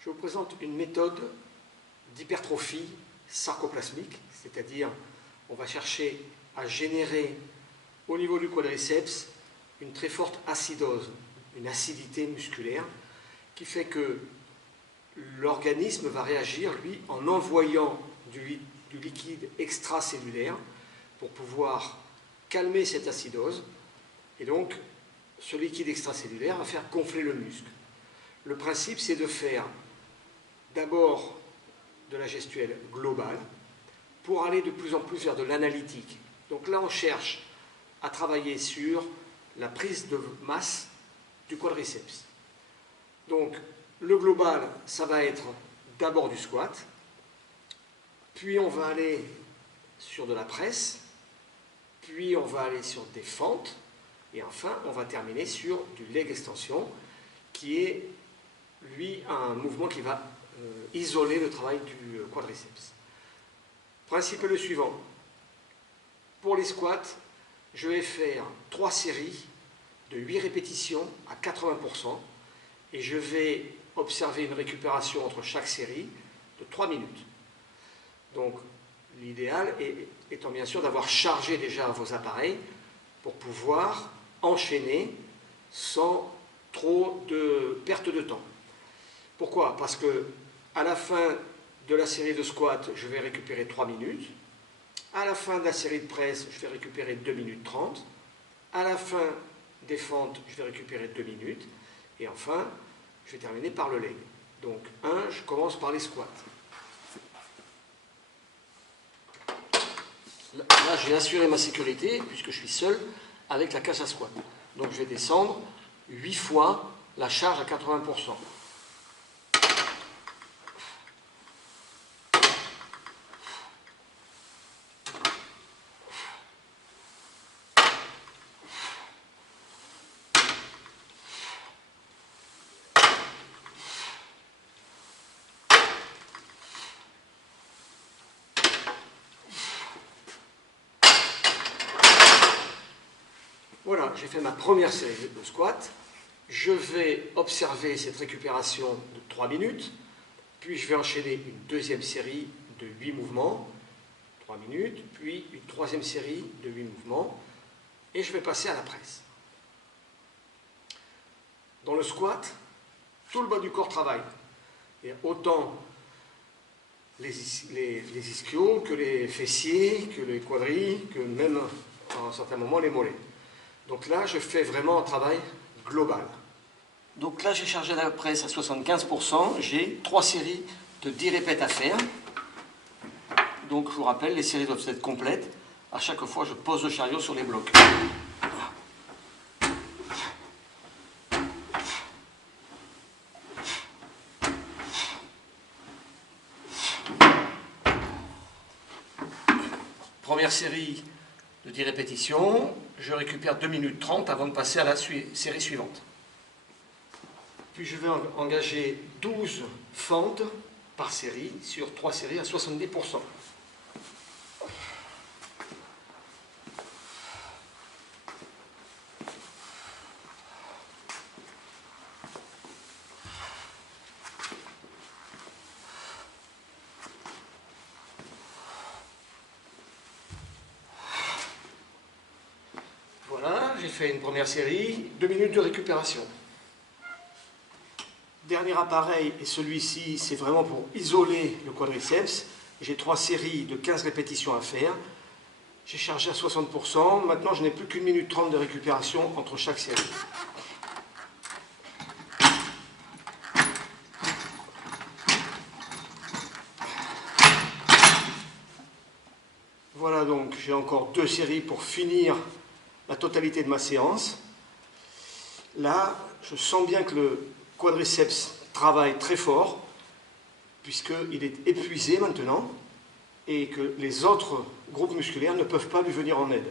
Je vous présente une méthode d'hypertrophie sarcoplasmique, c'est-à-dire on va chercher à générer au niveau du quadriceps une très forte acidose, une acidité musculaire qui fait que l'organisme va réagir, lui, en envoyant du liquide extracellulaire pour pouvoir calmer cette acidose. Et donc, ce liquide extracellulaire va faire gonfler le muscle. Le principe, c'est de faire d'abord de la gestuelle globale pour aller de plus en plus vers de l'analytique. Donc là, on cherche à travailler sur la prise de masse du quadriceps. Donc, le global, ça va être d'abord du squat, puis on va aller sur de la presse, puis on va aller sur des fentes, et enfin, on va terminer sur du leg extension, qui est, lui, un mouvement qui va isoler le travail du quadriceps. Le principe est le suivant. Pour les squats, je vais faire 3 séries de 8 répétitions à 80%, et je vais observer une récupération entre chaque série de 3 minutes. Donc, l'idéal étant bien sûr d'avoir chargé déjà vos appareils pour pouvoir enchaîner sans trop de perte de temps. Pourquoi? Parce que à la fin de la série de squats, je vais récupérer 3 minutes. À la fin de la série de presse, je vais récupérer 2 minutes 30. À la fin des fentes, je vais récupérer 2 minutes. Et enfin, je vais terminer par le leg. Donc, je commence par les squats. Là, j'ai assuré ma sécurité, puisque je suis seul, avec la cage à squat. Donc, je vais descendre 8 fois la charge à 80%. Voilà, j'ai fait ma première série de squats. Je vais observer cette récupération de 3 minutes, puis je vais enchaîner une deuxième série de 8 mouvements, 3 minutes, puis une troisième série de 8 mouvements, et je vais passer à la presse. Dans le squat, tout le bas du corps travaille. Et autant les ischios que les fessiers, que les quadris, que même à un certain moment les mollets. Donc là, je fais vraiment un travail global. Donc là, j'ai chargé la presse à 75%. J'ai 3 séries de 10 répètes à faire. Donc je vous rappelle, les séries doivent être complètes. À chaque fois, je pose le chariot sur les blocs. Première série de 10 répétitions, je récupère 2 minutes 30 avant de passer à la série suivante. Puis je vais engager 12 fentes par série sur 3 séries à 70%. Voilà, j'ai fait une première série, 2 minutes de récupération. Dernier appareil, et celui-ci, c'est vraiment pour isoler le quadriceps. J'ai 3 séries de 15 répétitions à faire. J'ai chargé à 60%. Maintenant, je n'ai plus qu'une minute 30 de récupération entre chaque série. Voilà donc, j'ai encore 2 séries pour finir la totalité de ma séance. Là, je sens bien que le quadriceps travaille très fort, puisqu'il est épuisé maintenant, et que les autres groupes musculaires ne peuvent pas lui venir en aide.